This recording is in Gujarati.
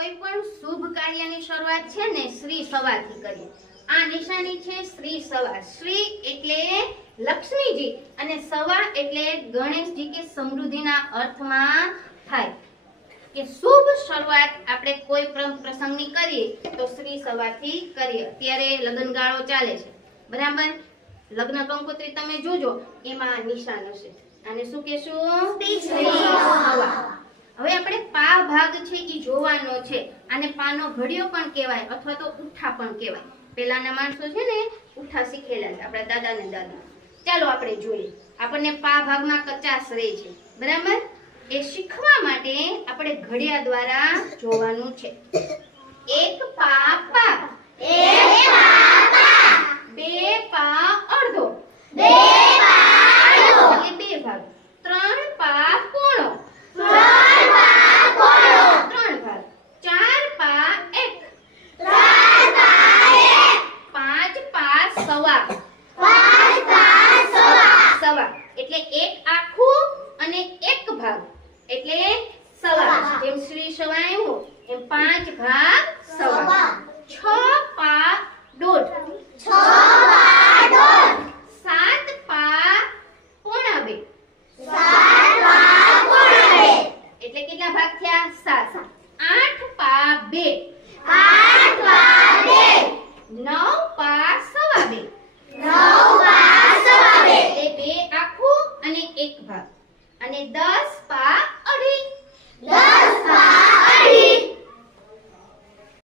કોઈ પણ શુભ કાર્યની શરૂઆત છે ને શ્રી સવાથી કરીએ. આ નિશાની છે શ્રી સવા. શ્રી એટલે લક્ષ્મીજી અને સવા એટલે ગણેશજી કે સમૃદ્ધિના અર્થમાં થાય કે શુભ શરૂઆત આપણે કોઈ પ્રસંગની કરીએ તો શ્રી સવાથી કરીએ. અત્યારે લગ્નગાળો ચાલે છે બરાબર. લગ્ન કંકોત્રી તમે જોજો એમાં નિશાન હશે. આને શું કહેશું? શ્રી સવા. હવે આપણે પા ભાગ છે એ જોવાનો છે. આને પાનો ઘડિયો પણ કહેવાય અથવા તો ઉઠા પણ કહેવાય. પેલાના માણસો છે ને ઉઠા શીખેલા છે, આપણા દાદા ને દાદા. ચાલો આપણે જોઈએ. આપણને પા ભાગમાં કચાશ રહે છે બરાબર. એ શીખવા માટે આપણે ઘડિયા દ્વારા જોવાનું છે. એક પા પા, બે પા અડધો, એટલે બે ભાગ. ત્રણ પા પોણો, ત્રણ ભાગ. ચાર પા એક, પાંચ પા સવા, સવા એટલે એક આખું અને એક ભાગ એટલે સવા. જેમ શ્રી સવા આવ્યું એમ પાંચ ભાગ